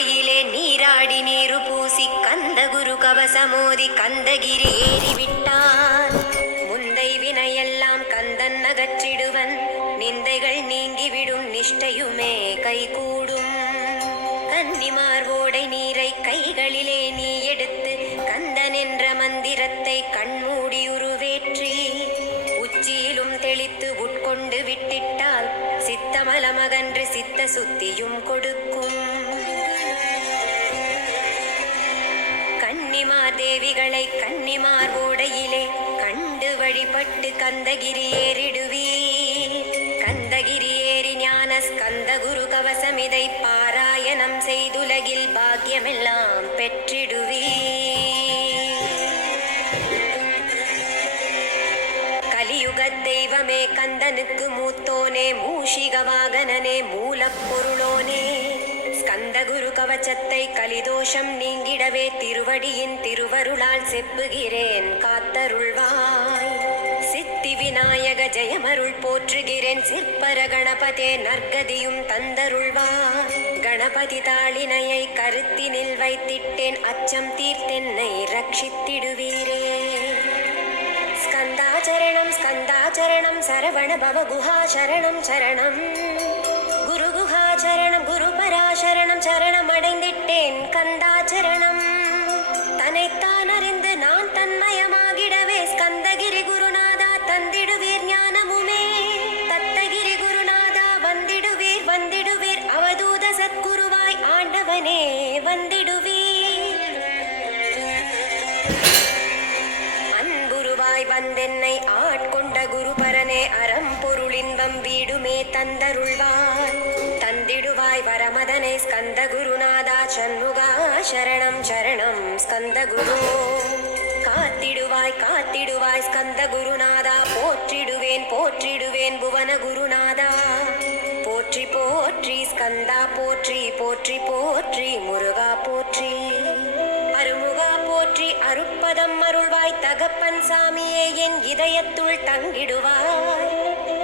ஓடையிலே நீராடி நீரு பூசி கந்த குரு கவசமோதி கந்தகிரி ஏறிவிட்டான். முந்தை வினையெல்லாம் கந்தன் அகற்றிடுவன், நிந்தைகள் நீங்கிவிடும் நிஷ்டையுமே கைகூடும். கன்னிமார் ஓடை நீரை கைகளிலே நீ எடுத்து கந்தன் என்ற மந்திரத்தை கண்மூடி உருவேற்றி உச்சியிலும் தெளித்து உட்கொண்டு விட்டிட்டால் சித்தமலமகன்று சித்த சுத்தியும் கொடுக்கும். கன்னிமார் தேவிகளை கன்னிமார் ஓடையிலே கண்டு வழிபட்டு கந்தகிரி ஏறிடுவீர். கந்தகிரி ஏறி ஞான ஸ்கந்த குரு கவசமிதை பாராயணம் செய்துலகில் பாக்கியமெல்லாம் பெற்றிடுவீர். கலியுகத் தெய்வமே கந்தனுக்கு மூத்தோனே, மூஷிக வாகனனே, மூலப்பொருளோனே, ஸ்கந்த குரு கவச்சத்தை கலிதோஷம் நீங்கிடவே திருவடியின் திருவருளால் செப்புகிறேன் காத்தருள்வாய். சித்தி விநாயக ஜெயமருள் போற்றுகிறேன், சிற்பர கணபதே நற்கதியும் தந்தருள்வாய். கணபதி தாளினையை கருத்தினில் வைத்திட்டேன், அச்சம் தீர்த்தென்னை ரட்சித்திடுவீரே. ஸ்கந்தாச்சரணம் ஸ்கந்தாச்சரணம் சரவண பவ குஹாசரணம் சரணம், குரு குஹாசரணம் குரு பராசரணம் சரணம் அடைந்திட்டேன் கந்தாச்சரணம். தன்னைத்தான் அறிந்து நான் தன்மயமாகிடவே ஸ்கந்தகிரி குருநாதா தந்திடுவீர் ஞானமுமே. தத்தகிரி குருநாதா வந்திடுவீர் வந்திடுவீர், அவதூத சத்குருவாய் ஆண்டவனே வந்திடுவீர். அன்புருவாய் வந்தென்னை ஆட்கொண்ட குருபரனே, அறம்பொருளின்பம் வீடுமே தந்தருள்வாய். தந்திடுவாய் வரமதனை ஸ்கந்த குருநாதா சண்முகா சரணம் சரணம் ஸ்கந்த குரு. காத்திடுவாய் காத்திடுவாய் ஸ்கந்த குருநாதா, போற்றிடுவேன் போற்றிடுவேன் புவன குருநாதா. போற்றி போற்றி ஸ்கந்தா போற்றி, போற்றி போற்றி முருகா போற்றி, அருமுகா போற்றி. அருட்பதம் அருள்வாய் தகப்பன் சாமியே, என் இதயத்துள் தங்கிடுவாய்.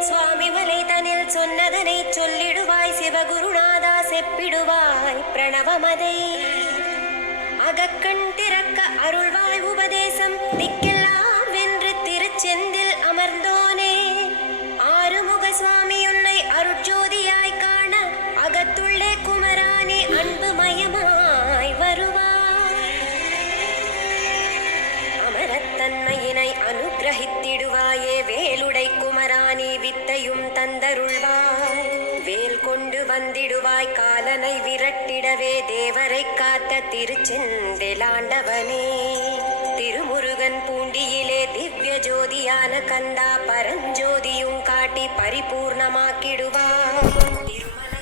சுவாமி மலை தனில் சொன்னதனை சொல்லிடுவாய், சிவகுருநாதா செப்பிடுவாய் பிரணவமதை. அகக்கண் திறக்க அருள்வாய் உபதேசம், திக்கெல்லாம் வென்று திருச்செந்தில் அமர்ந்தோனே. ஆறுமுக சுவாமி உன்னை அருட்ஜோதியாய் காண அகத்துள்ளே குமரானே அன்பு மயமாய் வருவாய். அமரத்தன்மையினை அனுகிரகித்திடுவாயே, வேலுடை குமரானி வித்தையும் தந்தருள்வாய். வேல் கொண்டு வந்திடுவாய் காலனை விரட்டிடவே, தேவரை காத்த திருச்செந்திலாண்டவனே. திருமுருகன் பூண்டியிலே திவ்ய ஜோதியான கந்தா, பரஞ்சோதியும் காட்டி பரிபூர்ணமாக்கிடுவாய். திருமல